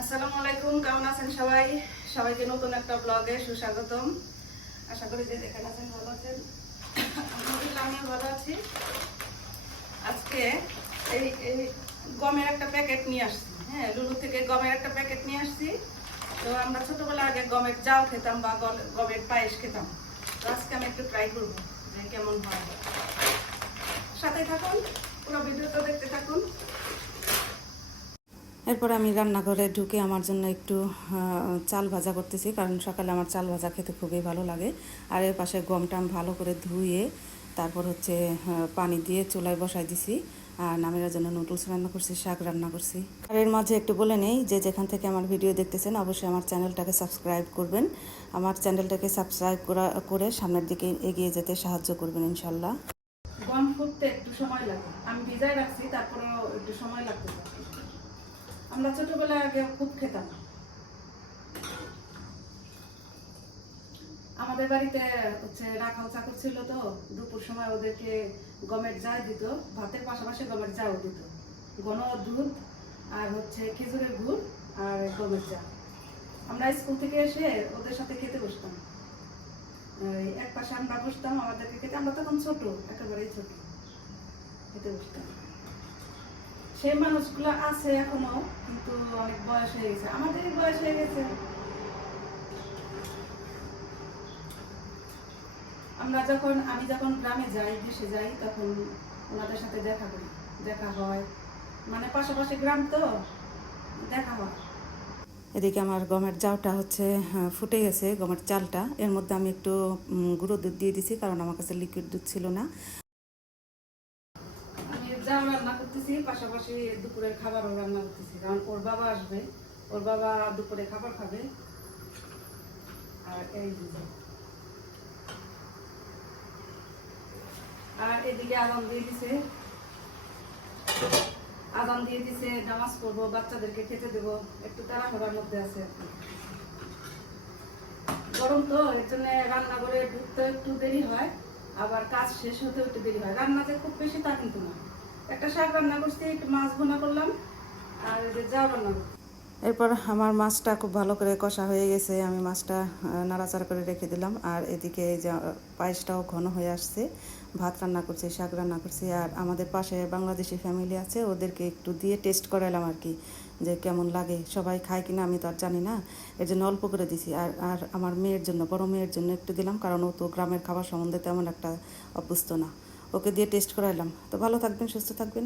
আসসালামু আলাইকুম, কেমন আছেন সবাই? সবাইকে নতুন একটা ব্লগে সুস্বাগতম। আশা করি যে যেখানে আছেন ভালো আছেন। আলহামদুলিল্লাহ, আমিও ভালো আছি। আজকে এই এই গমের একটা প্যাকেট নিয়ে আসছি। হ্যাঁ লুলু থেকে গমের একটা প্যাকেট নিয়ে আসছি। তো আমরা ছোটবেলা আগে গমের জাল খেতাম বা গমের পায়েস খেতাম। তো আজকে আমি একটু ট্রাই করব যে কেমন হয়। সাথে থাকুন, পুরো ভিডিওটা দেখতে থাকুন। এরপর আমি রান্নাঘরে ঢুকে আমার জন্য একটু চাল ভাজা করতেছি, কারণ সকালে আমার চাল ভাজা খেতে খুবই ভালো লাগে। আর এর পাশে গমটা আমি ভালো করে ধুয়ে, তারপর হচ্ছে পানি দিয়ে চুলায় বসাই দিছি। আর নামের জন্য নুডলস রান্না করছি, শাক রান্না করছি। আর এর মাঝে একটু বলে নেই যে, যেখান থেকে আমার ভিডিও দেখতেছেন, অবশ্যই আমার চ্যানেলটাকে সাবস্ক্রাইব করবেন। আমার চ্যানেলটাকে সাবস্ক্রাইব করা, করে সামনের দিকে এগিয়ে যেতে সাহায্য করবেন, ইনশাল্লাহ। গম ফুটতে একটু সময় লাগে। আমি ভিজাই রাখছি, তারপরেও একটু সময় লাগতে পারে। আমরা ছোটবেলায় আগে খুব খেতাম। আমাদের বাড়িতে হচ্ছে রাখাল চাকর ছিল তো, দুপুর সময় ওদেরকে গমের জাল দিত, ভাতের পাশাপাশি গমের জাল দিত। ঘন দুধ আর হচ্ছে খেজুরের গুড় আর গমের চা। আমরা স্কুল থেকে এসে ওদের সাথে খেতে বসতাম। এক পাশে আমরা বসতাম, আমাদেরকে খেতে। আমরা তখন ছোট, একেবারেই ছোট। খেতে বসতাম। সেই মানুষগুলো আছে এখনও কিন্তু অনেক বয়স হয়ে গেছে। আমাদেরই বয়স হয়ে গেছে। আমরা যখন আমি যখন গ্রামে যাই দেশে যাই তখন ওনাদের সাথে দেখা করি। দেখা হয়। মানে পাশাপাশি গ্রাম তো দেখা হয়। এদিকে আমার গমের জাউটা হচ্ছে হ্যাঁ, ফুটে গেছে গমের চালটা। এর মধ্যে আমি একটু গুঁড়ো দুধ দিয়ে দিছি কারণ আমার কাছে লিকুইড দুধ ছিল না। যা রান্না করতেছি, পাশাপাশি দুপুরের খাবারও রান্না করতেছি, কারণ ওর বাবা আসবে, ওর বাবা দুপুরে খাবার খাবে। আর এই আর এদিকে দিয়ে দিছে। আদান দিয়ে দিছে, নামাজ পড়ব, বাচ্চাদেরকে খেতে দেবো, একটু তাড়াহুড়ার মধ্যে আছে গরম তো, এর জন্য রান্না করে ঢুকতে একটু দেরি হয়, আবার কাজ শেষ হতে একটু দেরি হয়। রান্না যে খুব বেশি তা কিন্তু না। একটা শাক রান্না করছি, একটু মাছ করলাম, আর যা রান্না এরপর আমার মাছটা খুব ভালো করে কষা হয়ে গেছে, আমি মাছটা নাড়াচাড়া করে রেখে দিলাম, আর এদিকে যে, পায়েসটাও ঘন হয়ে আসছে, ভাত রান্না করছি, শাক রান্না করছি, আর আমাদের পাশে বাংলাদেশি ফ্যামিলি আছে, ওদেরকে একটু দিয়ে টেস্ট করাইলাম আর কি, যে কেমন লাগে, সবাই খায় কিনা আমি তো আর জানি না, এর জন্য অল্প করে দিছি, আর আর আমার মেয়ের জন্য, বড় মেয়ের জন্য একটু দিলাম, কারণ ও তো গ্রামের খাবার সম্বন্ধে তেমন একটা অভ্যস্ত না। ওকে দিয়ে টেস্ট করাইলাম তো ভালো থাকবেন সুস্থ থাকবেন।